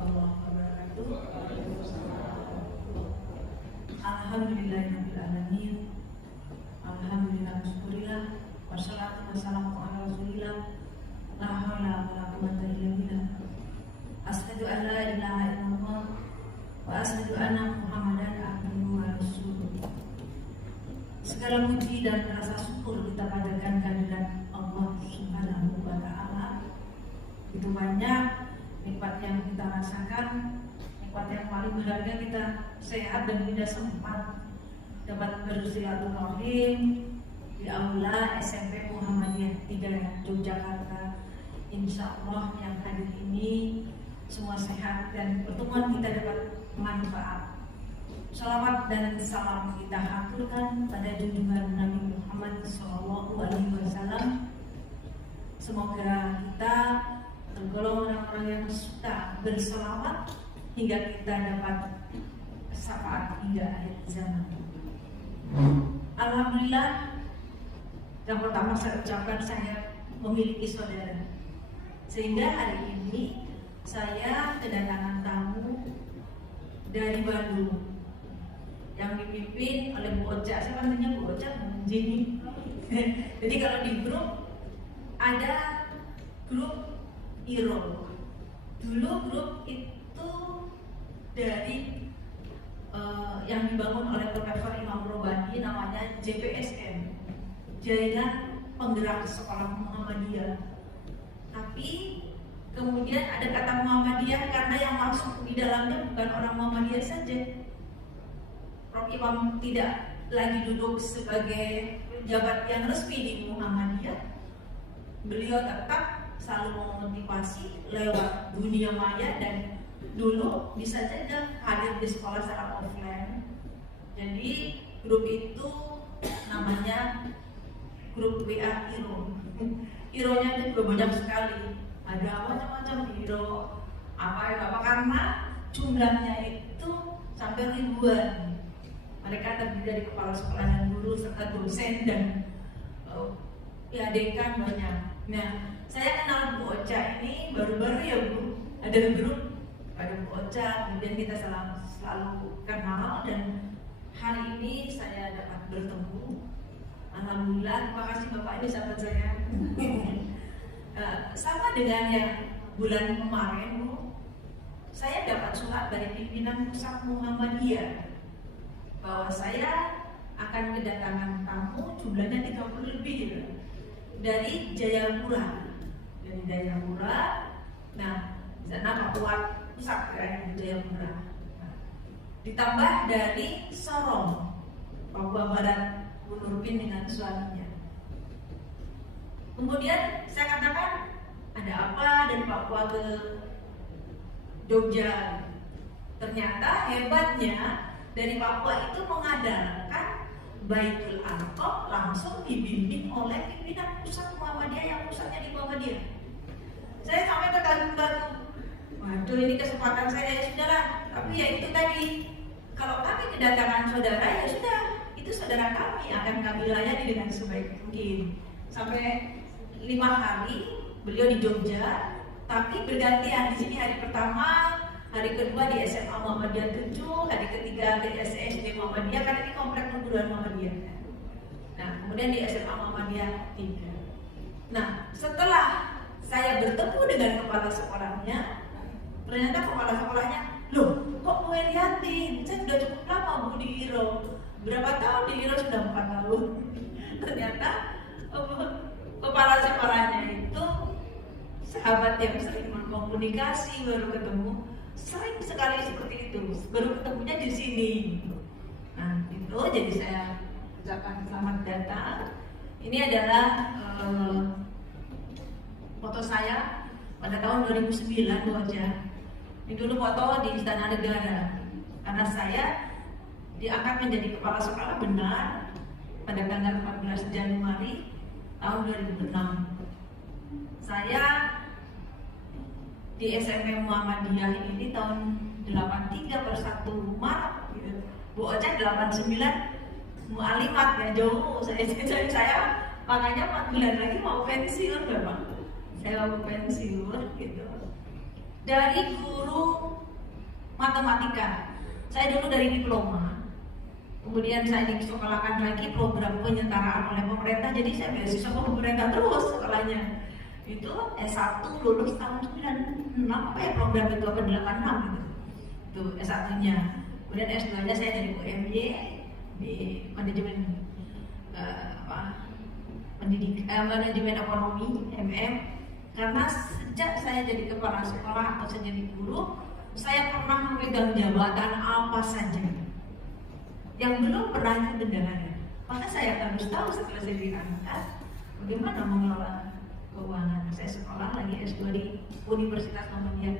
warahmatullahi wabarakatuh. Alhamdulillahirabbil alamin. Alhamdulillah syukurillah. Wassalatu wassalamu ala Rasulillah. La haula wala quwwata illa billah. Asyhadu an la ilaha illallah wa asyhadu anna Muhammadan abduhu wa rasuluh. Segala puji dan rasa syukur kita panjatkan kehadirat Allah Subhanahu wa taala. Itu banyak nikmat yang kita rasakan, nikmat yang paling berharga kita sehat dan tidak sempat dapat bersilaturahim di aula SMP Muhammadiyah 3 Yogyakarta. Insya Allah yang hadir ini semua sehat dan pertemuan kita dapat bermanfaat. Salawat dan salam kita haturkan pada junjungan Nabi Muhammad SAW. Semoga kita tergolong orang-orang yang suka berselawat hingga kita dapat syafaat hingga akhir zaman. Alhamdulillah, yang pertama saya ucapkan saya memiliki saudara, sehingga hari ini saya kedatangan tamu dari Bandung yang dipimpin oleh Bu Ocha. Saya panggilnya Bu Ocha, Jini. Jadi kalau di grup ada grup IRO. Dulu grup itu dari yang dibangun oleh Profesor Imam Robani, namanya JPSM, Jaringan Penggerak Sekolah Muhammadiyah. Tapi kemudian ada kata Muhammadiyah karena yang masuk di dalamnya bukan orang Muhammadiyah saja. Prof. Imam tidak lagi duduk sebagai pejabat yang resmi di Muhammadiyah. Beliau tetap selalu memotivasi lewat dunia maya dan dulu bisa saja hadir di sekolah secara offline. Jadi grup itu namanya grup WA IRO. IRO-nya itu juga banyak sekali. Ada macam-macam IRO. Apa karena jumlahnya itu sampai ribuan. Mereka terdiri dari kepala sekolah dan guru serta dosen dan dekan banyak. Nah, saya kenal Bu Ocha ini baru-baru ya Bu. Ada grup pada Bu Ocha, kemudian kita selalu kenal dan hari ini saya dapat bertemu. Alhamdulillah, terima kasih Bapak, ini sahabat saya. Sama dengan yang bulan kemarin Bu, saya dapat surat dari pimpinan pusat Muhammadiyah bahwa saya akan kedatangan tamu jumlahnya 30 lebih dari Jayapura. Dari Jayapura, nah di sana Papua Pusat ya, Jayapura. Nah, ditambah dari Sorong, Papua Barat, Bu Nurpin dengan suaminya. Kemudian saya katakan ada apa dari Papua ke Jogja. Ternyata hebatnya dari Papua itu mengadakan Baitul Arqam langsung dibimbing oleh pimpinan pusat Muhammadiyah yang pusatnya di Muhammadiyah. Saya sampai terkagum-kagum. Waduh, ini kesempatan saya, ya sudahlah. Tapi ya itu tadi, kalau kami kedatangan saudara ya sudah, itu saudara kami akan kami layani dengan sebaik mungkin. Sampai 5 hari beliau di Jogja, tapi bergantian. Di sini hari pertama, hari kedua di SMA Muhammadiyah 7, hari ketiga di SD Muhammadiyah, karena ini komplek perguruan Muhammadiyah. Nah, kemudian di SMA Muhammadiyah 3. Nah, setelah saya bertemu dengan kepala sekolahnya, ternyata kepala sekolahnya, loh kok Bu Herianti? Saya sudah cukup lama Bu di IRO. Berapa tahun di IRO? Sudah 4 tahun. Ternyata kepala sekolahnya itu sahabat yang sering berkomunikasi, baru ketemu. Sering sekali seperti itu, baru ketemunya di sini. Nah itu jadi saya ucapkan selamat datang. Ini adalah foto saya pada tahun 2009 Bu Ocha. Ini dulu foto di Istana Negara. Karena saya diangkat menjadi kepala sekolah benar pada tanggal 14 Januari tahun 2006. Saya di SMP Muhammadiyah ini tahun 83 per 1 Maret gitu. Bu Ocha 89 mu'alimat ya, jauh saya makanya 4 bulan lagi mau pensiun Bapak. Saya mau pensiun gitu. Dari guru matematika. Saya dulu dari diploma, kemudian saya disekolahkan lagi program penyetaraan oleh pemerintah, jadi saya beasiswa pemerintah terus sekolahnya. Itu S1 lulus tahun 96 apa ya program itu, apa 86 gitu. Itu S1-nya. Kemudian S2-nya saya jadi UMY di manajemen manajemen ekonomi MM. Karena sejak saya jadi kepala sekolah atau saya jadi guru, saya pernah memegang jabatan apa saja yang belum pernah ikut bendahara. Maka saya harus tahu setelah saya diangkat bagaimana mengelola keuangan. Saya sekolah lagi S2 di Universitas Muhammadiyah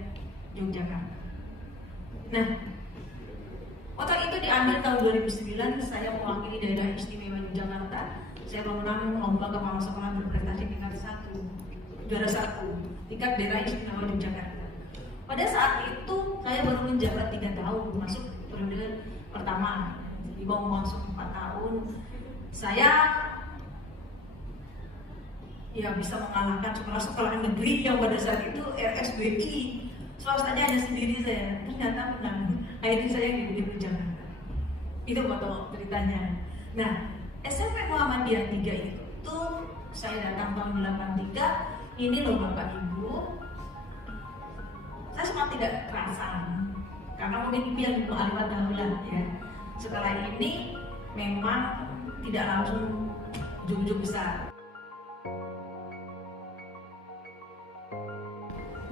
Yogyakarta. Nah, foto itu diambil tahun 2009. Saya mewakili daerah istimewa Yogyakarta. Saya memenang lomba kepala sekolah berprestasi tingkat 1, juara 1 tingkat daerah istimewa Yogyakarta. Pada saat itu saya baru menjabat 3 tahun, masuk periode pertama. Jadi mau masuk 4 tahun, saya ya bisa mengalahkan sekolah-sekolah negeri yang pada saat itu RSBI. Swastanya hanya sendiri saya, ternyata menang. Akhirnya saya yang di Jakarta. Itu foto ceritanya. Nah, SMP Muhammadiyah 3 itu saya datang tahun 83. Ini loh Bapak Ibu, saya sempat tidak kerasan karena mungkin biar Ibu Alimat Dahulah ya. Setelah ini memang tidak langsung ujung-ujung besar.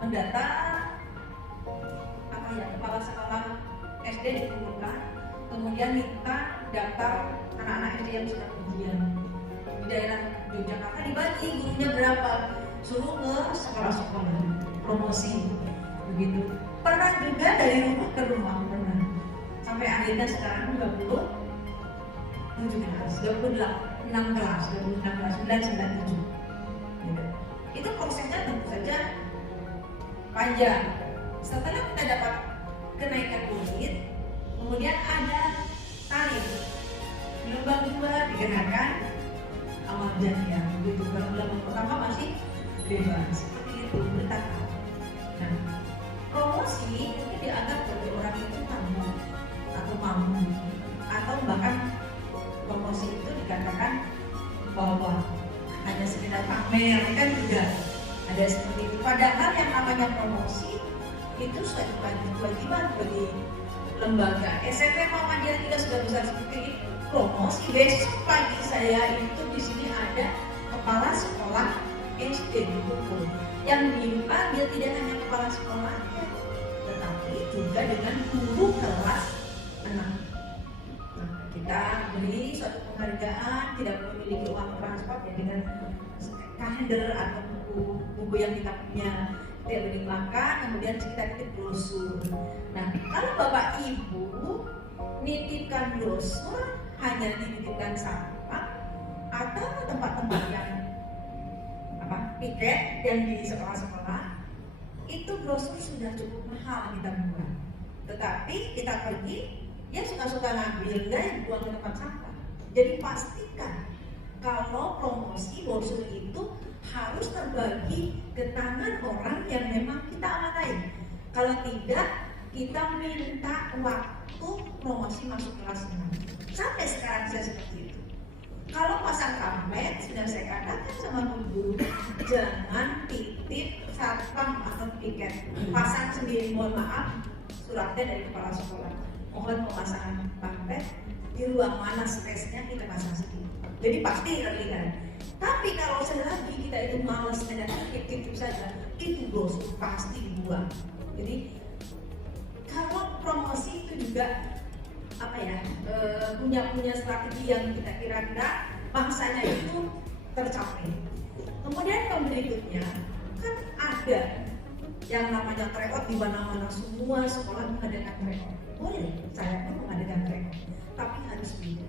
Mendata apa ya, kepala sekolah SD dikumpulkan, kemudian minta daftar anak-anak SD yang sudah ujian di daerah Yogyakarta, dibagi gurunya berapa, suruh ke sekolah-sekolah promosi begitu. Pernah juga dari rumah ke rumah, pernah sampai akhirnya sekarang 26 kelas 997 gitu. Itu prosesnya tentu saja panjang. Setelah kita dapat kenaikan unit, kemudian ada tarif. Gelombang 2 dikenakan awal jadinya begitu. Kalau gelombang pertama masih bebas, seperti itu bertahap. Nah, promosi itu dianggap bagi orang itu tamu atau mampu, atau bahkan promosi itu dikatakan bahwa hanya sekedar pamer, kan juga ada seperti itu. Padahal yang namanya promosi itu suatu kewajiban bagi lembaga. SMP Muhammadiyah tidak sudah besar seperti ini. Promosi besok pagi saya itu di sini ada kepala sekolah SD di Bogor yang dipanggil tidak hanya kepala sekolahnya, tetapi juga dengan guru kelas 6. Nah, kita beri suatu penghargaan, tidak memiliki uang transport ya, dengan kalender atau buku yang kita punya, kita beri makan, kemudian kita titip brosur. Nah, kalau Bapak Ibu nitipkan brosur hanya dititipkan sampah atau tempat-tempat yang piket yang di sekolah-sekolah, itu brosur sudah cukup mahal kita buat. Tetapi kita pergi, ya suka-suka ngambil dan buang ke tempat sampah. Jadi pastikan kalau promosi brosur itu harus terbagi ke tangan orang yang memang kita amanai. Kalau tidak, kita minta waktu promosi masuk kelas 6. Sampai sekarang saya seperti itu. Kalau pasang pamflet, sudah saya katakan sama guru, jangan titip satpam atau tiket, pasang sendiri. Mohon maaf, suratnya dari kepala sekolah, mohon pemasangan pamflet di ruang mana space-nya kita pasang sendiri. Jadi pasti terlihat. Tapi kalau selagi kita itu malas dan titip saja, itu brosur pasti dibuang. Jadi kalau promosi itu juga punya strategi yang kita kira-kira bangsanya itu tercapai. Kemudian yang berikutnya kan ada yang namanya tryout di mana-mana, semua sekolah mengadakan tryout. Boleh, saya pun mengadakan tryout, tapi harus beda.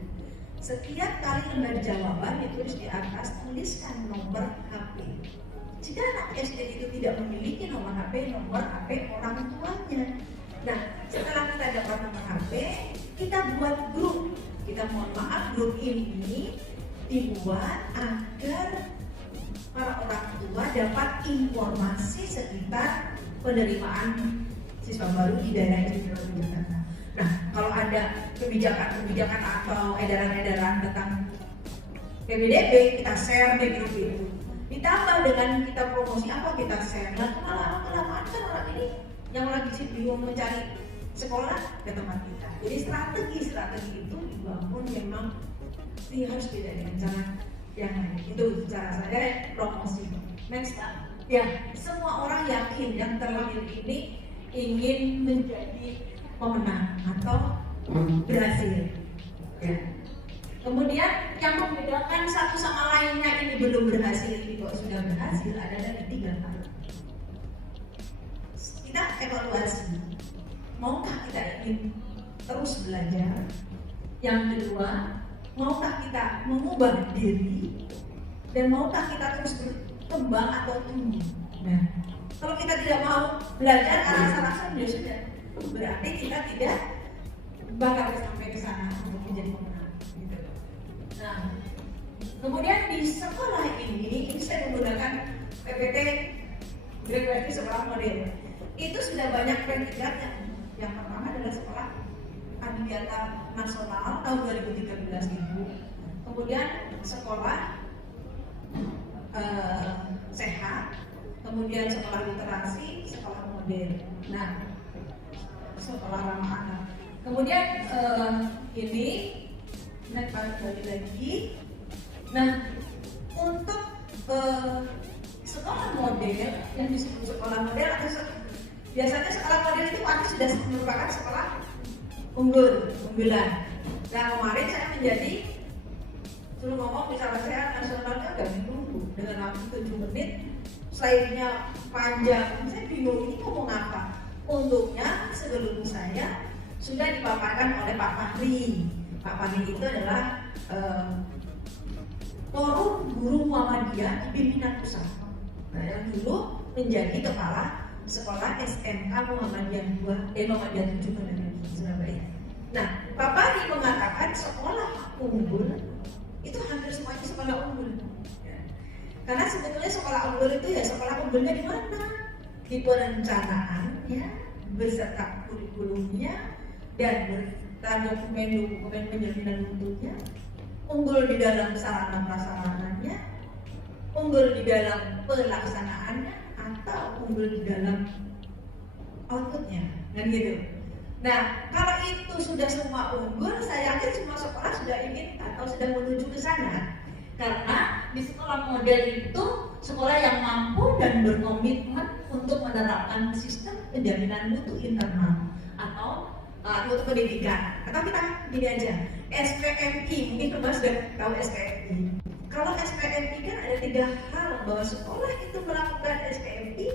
Setiap kali lembar jawaban ditulis di atas, tuliskan nomor HP. Jika anak SD itu tidak memiliki nomor HP orang tuanya. Nah, setelah kita dapat nomor HP, kita buat grup. Kita mohon maaf, grup ini dibuat agar para orang tua dapat informasi sekitar penerimaan siswa baru di daerah istimewa Yogyakarta. Nah, kalau ada kebijakan atau edaran-edaran tentang PPDB, kita share di grup itu. Ditambah dengan kita promosi apa kita share. Nah, kelamaan kan orang ini yang lagi bingung mencari sekolah ke tempat kita. Jadi strategi itu dibangun memang harus beda dengan cara yang lain. Itu cara saya promosi. Next, ya, semua orang yakin yang terlahir ini ingin menjadi pemenang atau berhasil. Ya. Kemudian yang membedakan satu sama lainnya ini belum berhasil, ini kok sudah berhasil, ada dari 3 hal. Kita evaluasi, maukah kita ingin terus belajar? Yang kedua, maukah kita mengubah diri? Dan maukah kita terus berkembang atau tumbuh? Nah, kalau kita tidak mau belajar rasa-rasa ya sudah, berarti kita tidak bakal sampai ke sana untuk menjadi pemenang. Nah, kemudian di sekolah ini saya menggunakan PPT Great Western Sekolah Model. Itu sudah banyak predikat. Yang pertama adalah sekolah Adiwiyata Nasional tahun 2013 itu. Kemudian sekolah sehat, kemudian sekolah literasi, sekolah model. Nah, sekolah ramah anak. Kemudian ini balik lagi. Nah, untuk sekolah model yang disebut sekolah model atau biasanya sekolah model itu pasti sudah merupakan sekolah unggulan. Nah, kemarin saya menjadi suruh ngomong misalnya saya nasionalnya agak ditunggu dengan waktu 7 menit, slide-nya panjang, saya bingung ini ngomong apa. Untungnya sebelum saya sudah dipaparkan oleh Pak Fahri. Pak Fahri itu adalah Forum Guru Muhammadiyah Pimpinan Pusat. Nah, yang dulu menjadi kepala sekolah SMK Muhammadiyah 7 pada Surabaya. Nah, Pak Fahri mengatakan sekolah unggul itu hampir semuanya sekolah unggul. Ya. Karena sebetulnya sekolah unggul itu ya sekolah unggulnya di mana? Di perencanaannya, beserta kurikulumnya, dan dokumen penjaminan mutunya, unggul di dalam sarana prasarananya, unggul di dalam pelaksanaannya, atau unggul di dalam outputnya, kan gitu. Nah, kalau itu sudah semua unggul, saya yakin semua sekolah sudah ingin atau sudah menuju ke sana. Karena di sekolah model itu sekolah yang mampu dan berkomitmen untuk menerapkan sistem penjaminan mutu internal atau mutu pendidikan. Atau kita gini aja, SPMI, mungkin teman sudah tahu SPMI. Kalau SPMI kan ada 3 hal, bahwa sekolah itu melakukan SPMI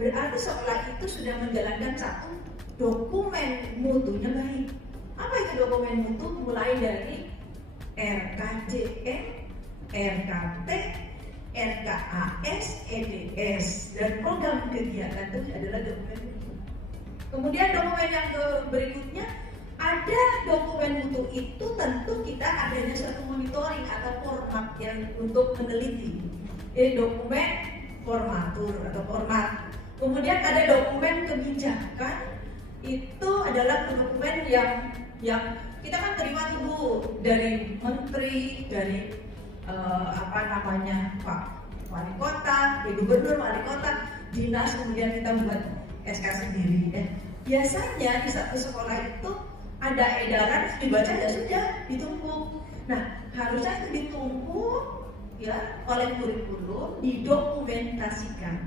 berarti sekolah itu sudah menjalankan satu dokumen mutunya baik. Apa itu dokumen mutu? Mulai dari RKJM, RKT, RKAS, EDS, dan program kegiatan itu adalah dokumen mutu. Kemudian dokumen yang berikutnya, ada dokumen mutu itu tentu kita adanya satu monitoring atau format yang untuk meneliti. Ini dokumen formatur atau format. Kemudian ada dokumen kebijakan, itu adalah dokumen yang kita kan terima dulu dari menteri, dari Pak wali kota, gubernur, wali kota, dinas, kemudian kita buat SK sendiri. Biasanya di satu sekolah itu ada edaran, dibaca ya sudah, ditumpuk. Nah, harusnya itu ditumpuk ya oleh kurikulum, didokumentasikan.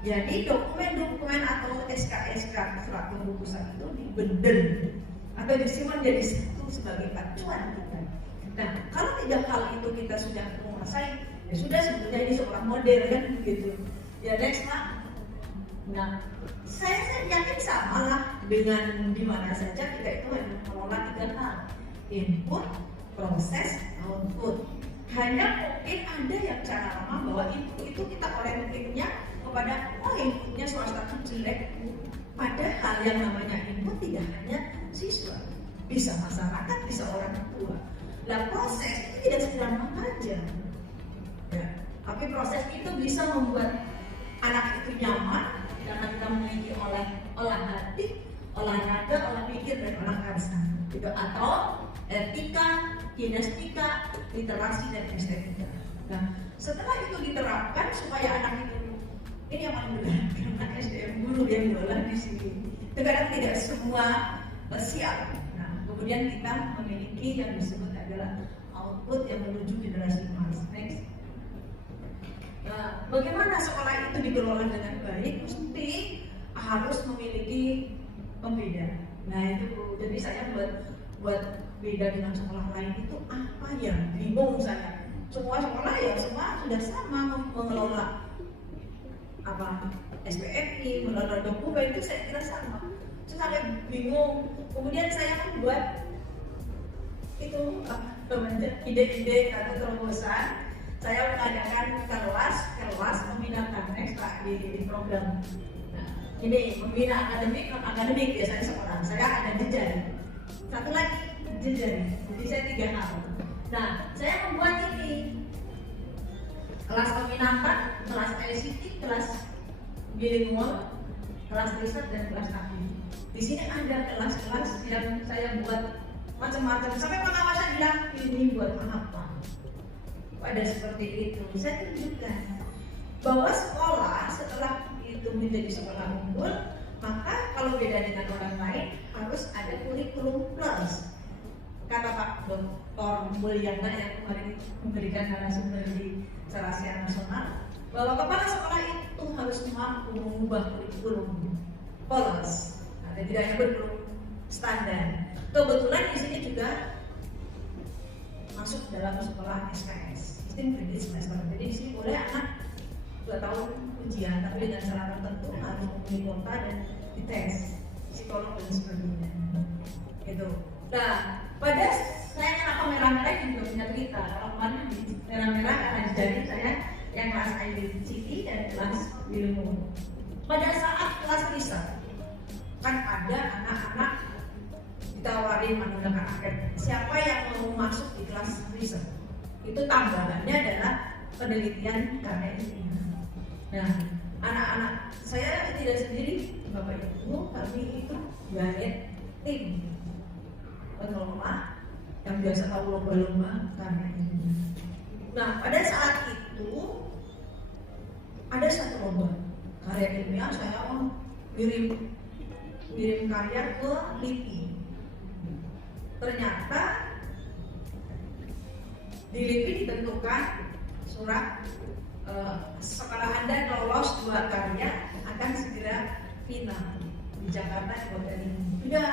Jadi dokumen-dokumen atau SK-SK surat keputusan itu dibendel atau disimpan jadi satu sebagai acuan kita. Nah, kalau 3 hal itu kita sudah menguasai, ya sudah sebetulnya ini sekolah model kan begitu. Ya next Pak. Nah, saya yakin sama lah dengan di mana saja kita itu hanya mengelola 3 hal: input, proses, output. Hanya mungkin ada yang cara lama bahwa input itu kita orientirnya kepada inputnya swasta itu jelek. Padahal yang namanya input tidak hanya siswa, bisa masyarakat, bisa orang tua. Nah, proses itu tidak sekedar mengajar, ya, tapi proses itu bisa membuat anak itu nyaman karena kita memiliki olah hati, olahraga, olah pikir, dan olah karsa gitu. Atau etika, kinestetika, literasi, dan estetika. Nah, setelah itu diterapkan supaya anak itu, ini yang paling benar karena SDM guru yang diolah di sini. Kadang tidak semua siap. Nah, kemudian kita memiliki yang disebut adalah output yang menuju generasi emas. Next. Nah, bagaimana sekolah itu dikelola dengan baik? Mesti harus memiliki pembeda. Nah itu, jadi saya buat beda dengan sekolah lain itu apa ya? Bingung saya. Semua sekolah ya semua sudah sama mengelola apa SPMI, mengelola dokumen itu saya kira sama. Terus saya bingung. Kemudian saya membuat itu ide-ide atau terobosan. Saya mengadakan kelas meminatkan ekstra di program. Nah, ini membina akademik biasanya seorang. Saya ada jejaring. Satu lagi jejaring. Jadi saya 3 hal. Nah, saya membuat ini kelas peminatan, kelas ICT, kelas bilingual, kelas riset, dan kelas ahli. Di sini ada kelas-kelas yang saya buat macam-macam. Sampai pengawasan bilang ini buat apa? Pada seperti itu, saya tunjukkan bahwa sekolah setelah itu menjadi sekolah unggul, maka kalau beda dengan orang lain harus ada kurikulum plus. Kata Pak Dr. Mulyana yang kemarin memberikan narasumber di Sarasian Nasional, bahwa kepala sekolah itu harus mampu mengubah kurikulum plus. Nah, tidak hanya kurikulum standar. Kebetulan di sini juga masuk dalam sekolah SKS, sistem kredit semester. Jadi di sini boleh anak 2 tahun ujian, tapi dengan syarat tertentu harus memenuhi kuota dan dites psikolog dan sebagainya. Gitu. Nah, pada saya kenapa merah-merah juga punya cerita. Kalau kemarin merah-merah karena jadi saya yang kelas ICT dan kelas ilmu. Pada saat kelas riset kan ada anak-anak ditawarin menggunakan angket. Siapa yang mau masuk di kelas riset? Itu tambahannya adalah penelitian karya ilmiah. Nah, anak-anak saya tidak sendiri, Bapak Ibu, kami itu banyak tim pengelola yang biasa tahu lomba-lomba karya ilmiah. Nah, pada saat itu ada satu lomba karya ilmiah, saya kirim karya ke LIPI. Ternyata di LIPI ditentukan surat sekolah Anda lolos 2 karya akan segera final di Jakarta di kota ini. Sudah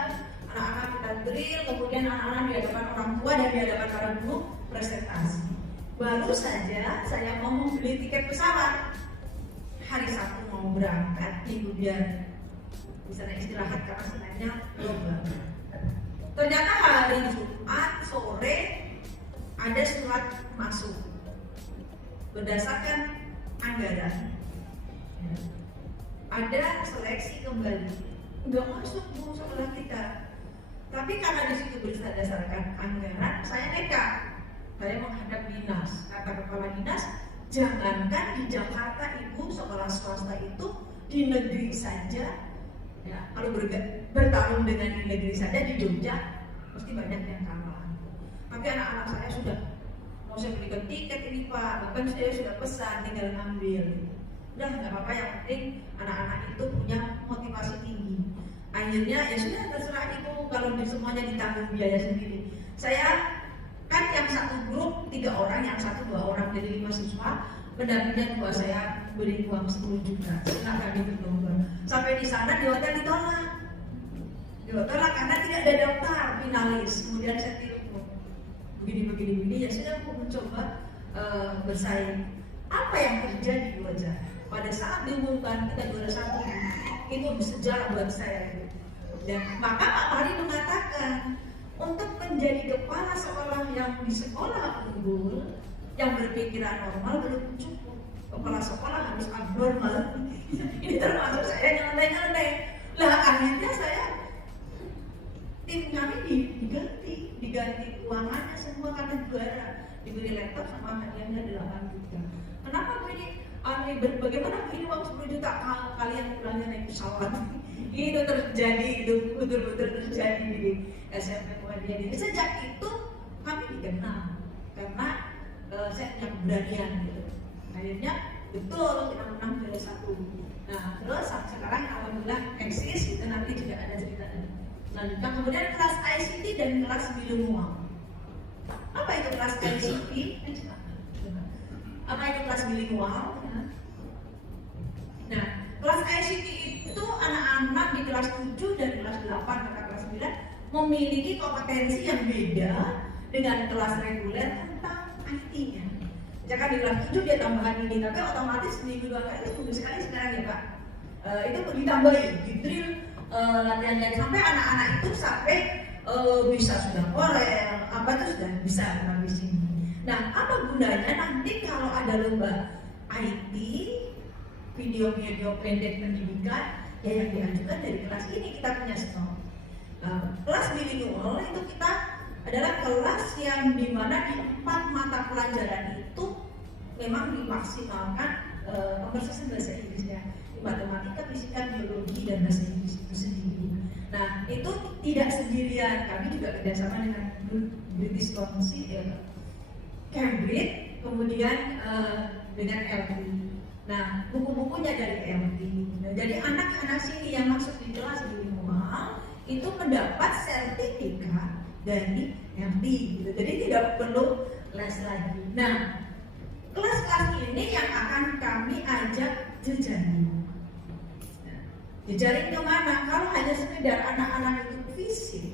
anak-anak kita drill, kemudian anak-anak di hadapan orang tua dan di hadapan para guru presentasi. Baru saja saya mau membeli tiket pesawat. Hari Sabtu mau berangkat, Minggu biar di sana istirahat karena Seninnya lomba. Ternyata hari Jumat sore ada surat masuk berdasarkan anggaran. Ada seleksi kembali, nggak masuk Bu sekolah kita. Tapi karena di situ berdasarkan anggaran, saya nekat. Saya menghadap dinas. Kata kepala dinas, jangankan di Jakarta Ibu sekolah swasta itu di negeri saja. Ya, kalau bertarung dengan di negeri saja di Jogja pasti banyak yang kalah. Tapi anak-anak saya sudah mau saya belikan tiket ini Pak, bahkan saya sudah pesan tinggal ambil. Udah nggak apa-apa, yang penting anak-anak itu punya motivasi tinggi. Akhirnya ya sudah terserah Ibu kalau semuanya ditanggung biaya sendiri. Saya kan yang satu grup 3 orang, yang satu 2 orang, jadi 5 siswa. Pendampingnya 2, saya beri uang 10 juta. Silakan diberlomba. Sampai di sana di hotel ditolak. Ditolak karena tidak ada daftar finalis. Kemudian saya telepon. Begini ya sudah aku mencoba bersaing. Apa yang terjadi wajah? Pada saat diumumkan kita juara 1, itu sejarah buat saya. Dan maka Pak Pari mengatakan untuk menjadi kepala sekolah yang di sekolah unggul yang berpikiran normal belum cukup. Kepala sekolah harus abnormal. Ini termasuk saya nyantai-nyantai. Lah akhirnya saya tim kami diganti uangannya semua karena juara, diberi laptop sama hadiahnya 8 juta. Kenapa Bu ini bagaimana Bu ini uang 10 juta kalian pulangnya naik pesawat? Itu terjadi, itu betul-betul terjadi di SMP Muhammadiyah ini. Sejak itu kami dikenal karena saya punya keberanian gitu. Akhirnya betul kita menang juara 1. Nah terus sekarang alhamdulillah eksis gitu, nanti juga ada ceritanya. Selanjutnya kemudian kelas ICT dan kelas bilingual. Apa itu kelas ICT? Apa itu kelas bilingual? Nah, kelas ICT itu anak-anak di kelas 7 dan kelas 8 atau kelas 9 memiliki kompetensi yang beda dengan kelas reguler tentang IT-nya. Jangan di kelas 7 dia tambahan ini, tapi otomatis minggu 2 kali, seminggu sekali sekarang ya Pak. Itu ditambahin, di drill latihan dan sampai anak-anak itu sampai bisa sudah korel, apa itu sudah bisa di sini. Nah, apa gunanya nanti kalau ada lomba IT, video-video pendek pendidikan, ya yang diajukan dari kelas ini kita punya stok. Kelas bilingual itu kita adalah kelas yang dimana di 4 mata pelajaran itu memang dimaksimalkan konversasi bahasa Inggrisnya, matematika, fisika, biologi, dan bahasa Inggris itu sendiri. Nah, itu tidak sendirian, kami juga kerjasama dengan British Council, Cambridge, kemudian dengan LT. Nah, buku-bukunya dari LT. Nah, jadi anak-anak sini yang masuk di kelas bilingual itu mendapat sertifikat dari LT, gitu. Jadi tidak perlu les lagi. Nah, kelas-kelas ini yang akan kami ajak jejaring. Jejaring kemana? Kalau hanya sekedar anak-anak itu fisik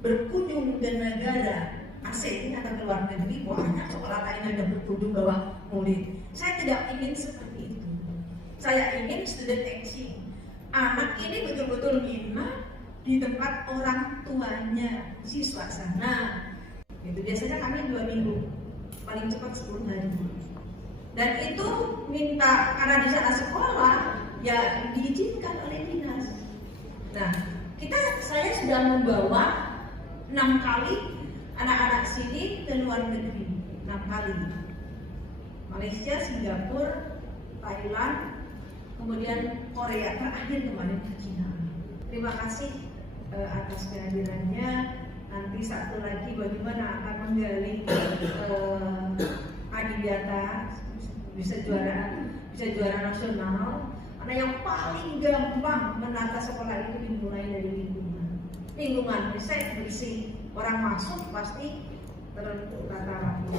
berkunjung ke negara asing atau ke luar negeri, banyak sekolah lain ada berkunjung bawa murid. Saya tidak ingin seperti itu. Saya ingin student exchange. Anak ini betul-betul minat di tempat orang tuanya, siswa sana. Itu biasanya kami 2 minggu, paling cepat 10 hari. Dan itu minta karena di sana sekolah, ya diizinkan oleh dinas. Nah, saya sudah membawa 6 kali anak-anak sini ke luar negeri, 6 kali. Malaysia, Singapura, Thailand, kemudian Korea, terakhir kemarin ke Cina. Terima kasih atas kehadirannya. Nanti satu lagi bagaimana akan menggali adiwiyata bisa juara nasional. Karena yang paling gampang menata sekolah itu dimulai dari lingkungan bersih, orang masuk pasti tertata rapi.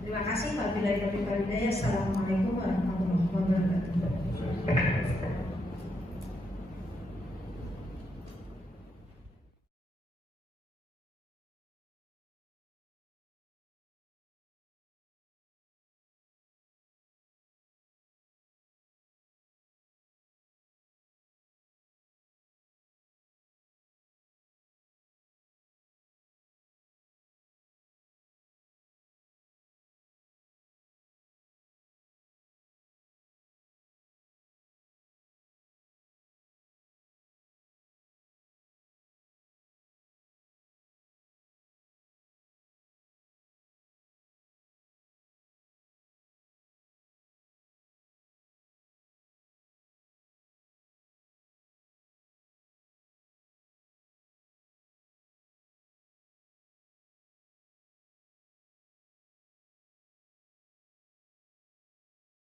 Terima kasih. Wabillahi taufiq wal hidayah. Assalamualaikum warahmatullahi wabarakatuh.